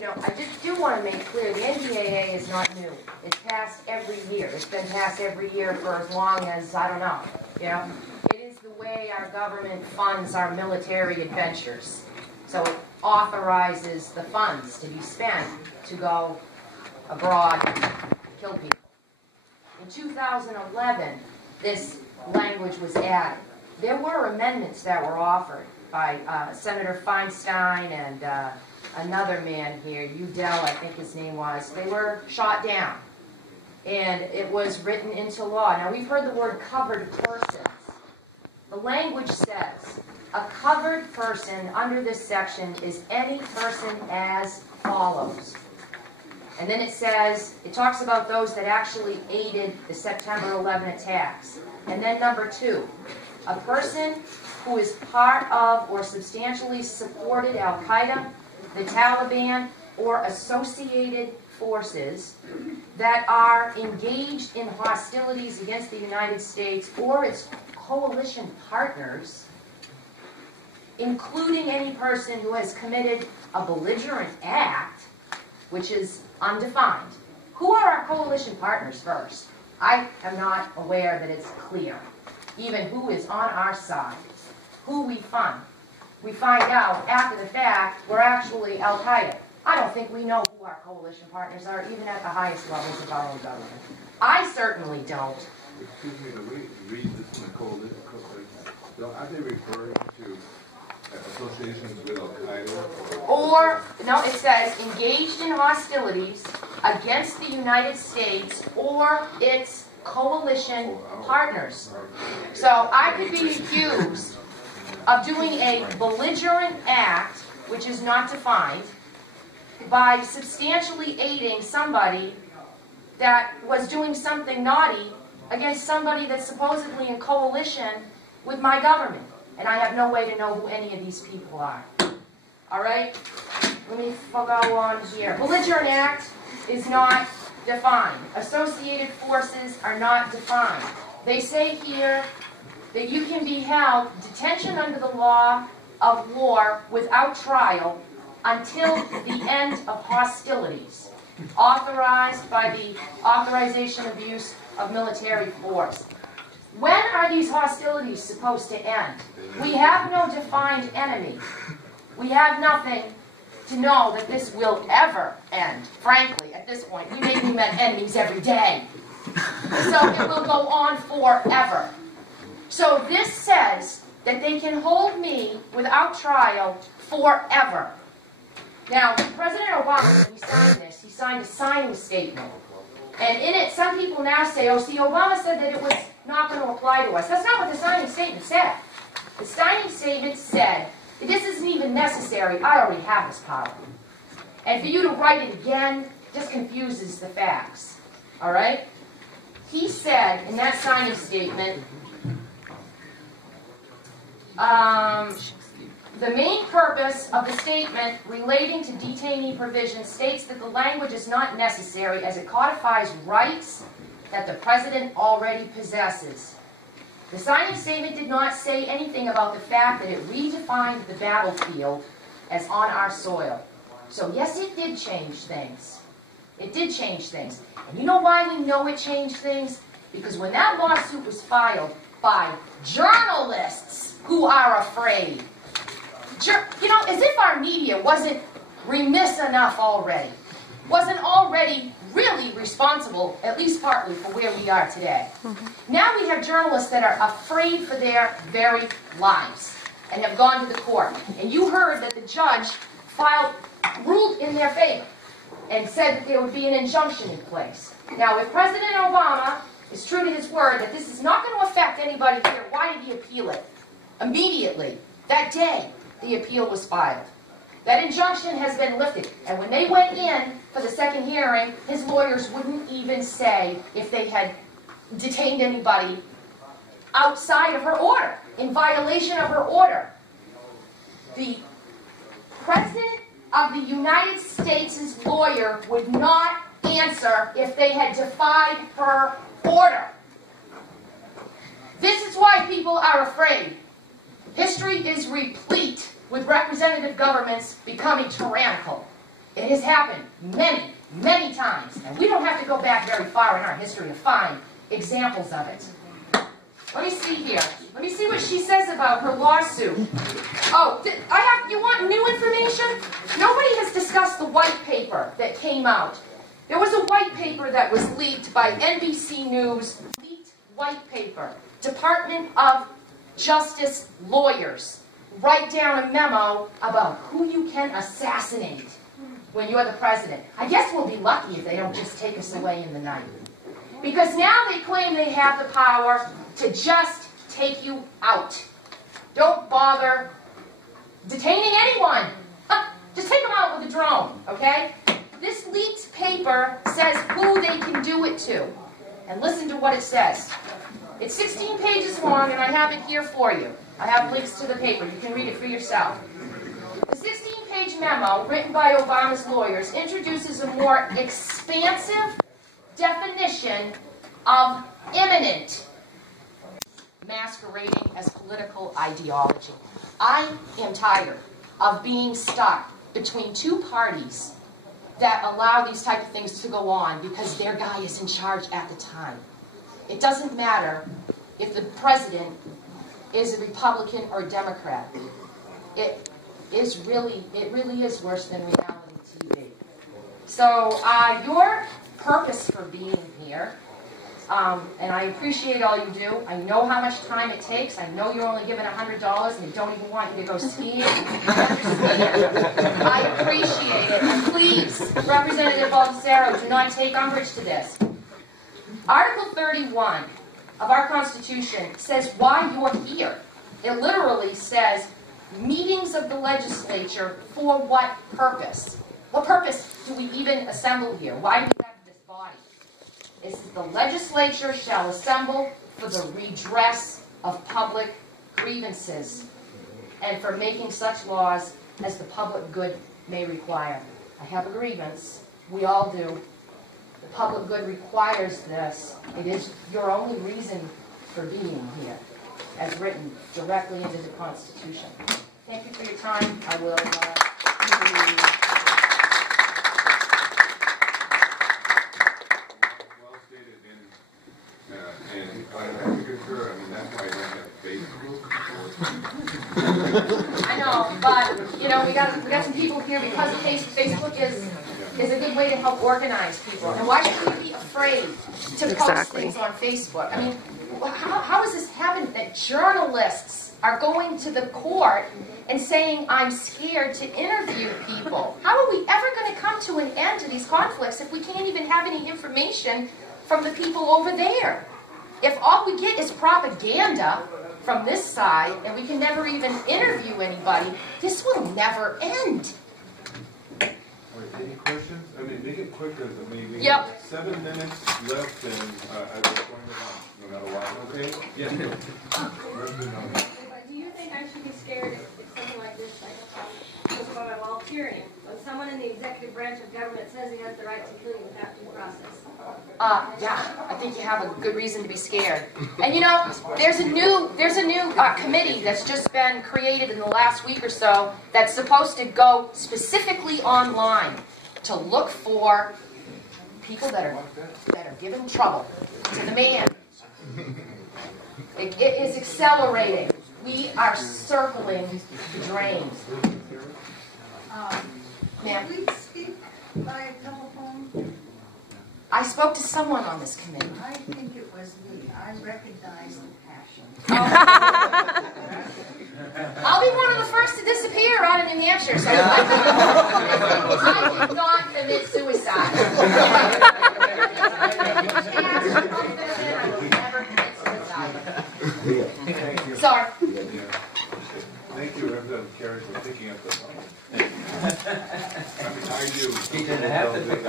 you know, I just do want to make clear the NDAA is not new. It's passed every year. It's been passed every year for as long as, I don't know, you know. It is the way our government funds our military adventures. So it authorizes the funds to be spent to go abroad, kill people. In 2011, this language was added. There were amendments that were offered by Senator Feinstein and another man here, Udell, I think his name was. They were shot down, and it was written into law. Now, we've heard the word covered persons. The language says, a covered person under this section is any person as follows. And then it says, it talks about those that actually aided the September 11 attacks. And then number 2, a person who is part of or substantially supported Al-Qaeda, the Taliban, or associated forces that are engaged in hostilities against the United States or its coalition partners, including any person who has committed a belligerent act, which is undefined. Who are our coalition partners first? I am not aware that it's clear, even who is on our side, who we fund. We find out after the fact we're actually Al-Qaeda. I don't think we know who our coalition partners are, even at the highest levels of our own government. I certainly don't. Excuse me, the way you read this in the coalition, aren't they referring to associations with Al-Qaeda? Or, no, it says engaged in hostilities against the United States or its coalition partners. So I could be accused of doing a belligerent act, which is not defined, by substantially aiding somebody that was doing something naughty against somebody that's supposedly in coalition with my government. And I have no way to know who any of these people are. All right? Let me go on here. Belligerent act is not defined. Associated forces are not defined. They say here that you can be held detention under the law of war without trial until the end of hostilities, authorized by the authorization of use of military force. When are these hostilities supposed to end? We have no defined enemy. We have nothing to know that this will ever end. Frankly, at this point, we maybe met enemies every day. So it will go on forever. So this says that they can hold me without trial forever. Now, President Obama, when he signed this, he signed a signing statement. And in it, some people now say, oh, see, Obama said that it was not going to apply to us. That's not what the signing statement said. The signing statement said that this isn't even necessary. I already have this power. And for you to write it again just confuses the facts. All right? He said in that signing statement, the main purpose of the statement relating to detainee provision states that the language is not necessary as it codifies rights that the President already possesses. The signing statement did not say anything about the fact that it redefined the battlefield as on our soil. So yes, it did change things. It did change things. And you know why we know it changed things? Because when that lawsuit was filed by journalists who are afraid, you know, as if our media wasn't remiss enough already, wasn't already really responsible, at least partly, for where we are today. Now we have journalists that are afraid for their very lives and have gone to the court. And you heard that the judge ruled in their favor and said that there would be an injunction in place. Now, if President Obama is true to his word that this is not going to affect anybody here, why did he appeal it? Immediately, that day, the appeal was filed. That injunction has been lifted. And when they went in for the second hearing, his lawyers wouldn't even say if they had detained anybody outside of her order, in violation of her order. The President of the United States' lawyer would not answer if they had defied her order. This is why people are afraid. History is replete with representative governments becoming tyrannical. It has happened many, many times, and we don't have to go back very far in our history to find examples of it. Let me see here. Let me see what she says about her lawsuit. Oh, you want new information? Nobody has discussed the white paper that came out. There was a white paper that was leaked by NBC News, leaked white paper. Department of Justice lawyers write down a memo about who you can assassinate when you're the president. I guess we'll be lucky if they don't just take us away in the night. Because now they claim they have the power to just take you out. Don't bother detaining anyone. Just take them out with a drone, okay? This leaked paper says who they can do it to. And listen to what it says. It's 16 pages long, and I have it here for you. I have links to the paper. You can read it for yourself. The 16-page memo, written by Obama's lawyers, introduces a more expansive definition of imminent, masquerading as political ideology. I am tired of being stuck between two parties that allow these type of things to go on because their guy is in charge at the time. It doesn't matter if the president is a Republican or Democrat. It really is worse than reality TV. So your purpose for being here, and I appreciate all you do. I know how much time it takes. I know you're only given $100 and you don't even want you to go skiing. I appreciate it. And please, Representative Baldessaro, do not take umbrage to this. Article 31 of our Constitution says why you're here. It literally says meetings of the legislature for what purpose? What purpose do we even assemble here? Why do we have this body? It says the legislature shall assemble for the redress of public grievances and for making such laws as the public good may require. I have a grievance. We all do. The public good requires this. It is your only reason for being here, as written directly into the Constitution. Thank you for your time. I will... Well stated, and I have to concur. I mean, that's why I don't have Facebook. I know, but, you know, we got some people here because Facebook is a good way to help organize people. And why should we be afraid to post things on Facebook? I mean, how is this happening that journalists are going to the court and saying, I'm scared to interview people? How are we ever going to come to an end to these conflicts if we can't even have any information from the people over there? If all we get is propaganda from this side and we can never even interview anybody, this will never end. Any questions? I mean, make it quicker. I mean, we Yep. have 7 minutes left, and I was going to no matter what. Okay? Yeah. But do you think I should be scared if something like this, goes by while tyranny? When someone in the executive branch of government says he has the right to kill you without due process? Yeah, I think you have a good reason to be scared. And you know, there's a new committee that's just been created in the last week or so that's supposed to go specifically online to look for people that are giving trouble to the man. It is accelerating. We are circling the drains. Ma'am? Did we speak by telephone? I spoke to someone on this committee. I think it was me. I recognize the passion. I'll be one of the first to disappear out of New Hampshire, so I did not commit suicide. I will never commit suicide. Sorry. Thank you, Representative Carey, for picking up the phone. I mean, I do. He didn't have to pick up.